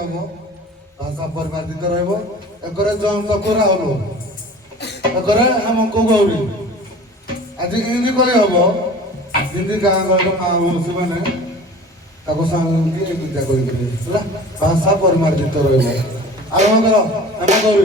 হব ভাষা পরিমার্জিত রহব একরে জয়ন্ত করা হলো একরে হেমঙ্ক গৌরী আজ ইন্দি কলে হব ଯେମିତି ଗାଁ ଗହଳିର ମା ମଉସୀ ମାନେ ତାକୁ ସାଙ୍ଗି ପୂଜା କରିବେ ହେଲା ଭାଷା ପରିମାର୍ଜିତ ରହିବ ଆରମ୍ଭ କର ଆମେ କରୁ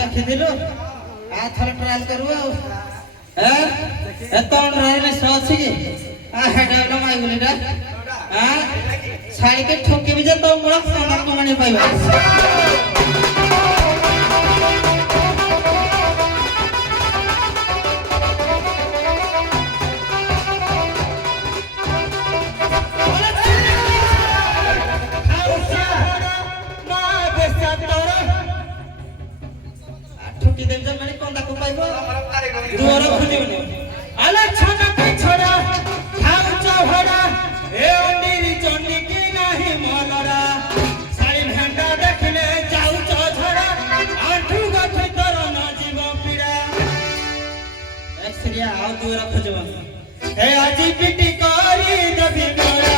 ଦେଖିଥିଲୁ ଥରେ ଟ୍ରାଏଲ କରିବୁ ଆଉ ଏତ ଅଣ୍ଡରରେ ନିଶ ଅଛି କି ହେଟା ବୋଲେ ମାଇଗୁଲିଟା ଛାଡ଼ିକି ଠକିବି ଯେ ତୋ ମୂଳ କମା କମାଣି ପାଇବା ঠকি দেব যে মানে কোন তাকু পাইব দুয়ার খুঁজিবনি আলে ছোট কই ছড়া খাউচ ভড়া এ অন্ডিরি চন্ডি কি নাহি মলরা শাড়ি ভেন্ডা দেখলে যাউচ ঝড়া আঁঠু গাঠি তোর না জীব পিড়া এক্সরিয়া আউ দুয়ার খুঁজিবনি এ আজি পিটি করি দেবি মোরা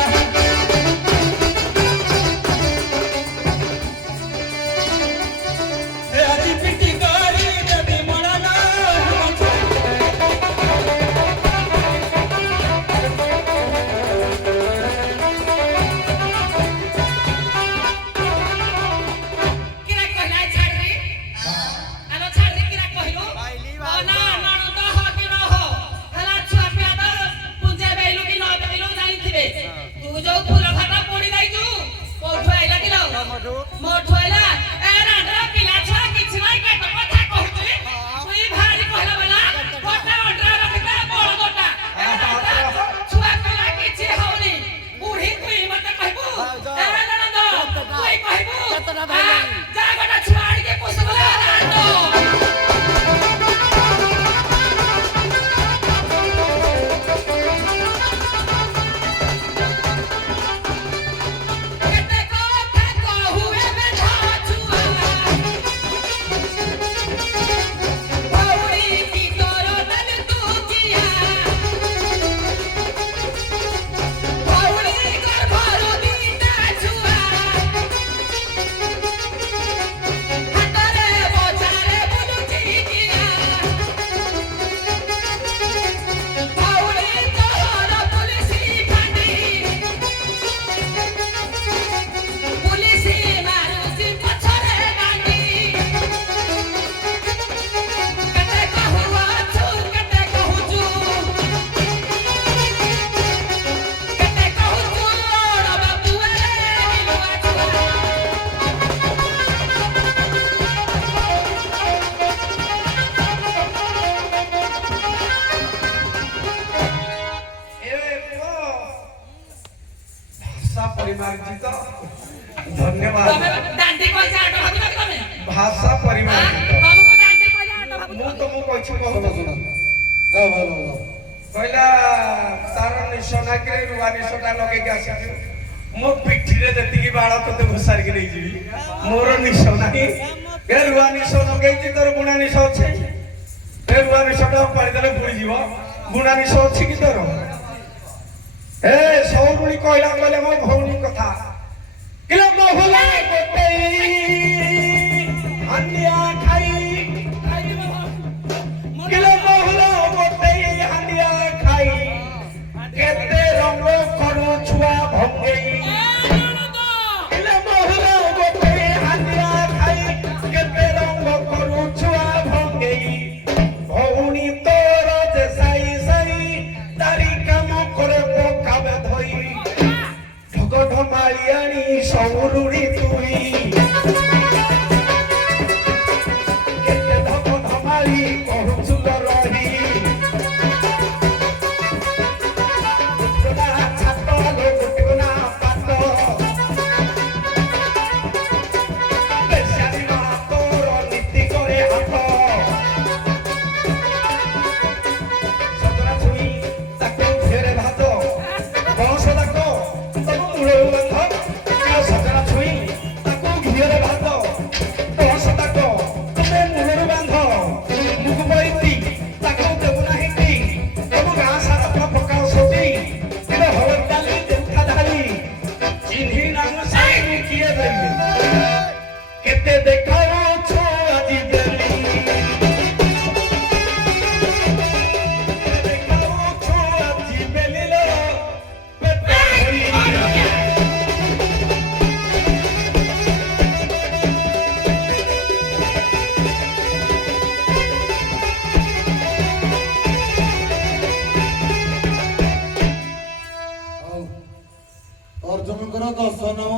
परिमार्जित धन्यवाद भाषा परिमार्जित मु तुमको कहछु कहला तार निशाना के रुआ निशाना लगे के आसी मो पिठी रे जति की बाळ तते घुसार के नै जीवी मोर निशाना के रुआ निशाना लगे छी तोर गुणा निशाना छै ए रुआ निशाना पाड़ी देले भूली जीव गुणा निशाना छै कि तोर ए सौरुणी कहला कहले मो भौनी कथा किलो मोहला गोटे हंडिया खाई किलो मोहला गोटे हंडिया खाई केते रंग करू छुआ भंगेई किलो मोहला गोटे हंडिया खाई केते रंग करू छुआ भंगेई भौनी तोर जे साई साई तारी काम करे पोकाबे धोई ढग ढमालियानी सौरुणी तुई ଅର୍ଜୁନଙ୍କର 10 ନାମ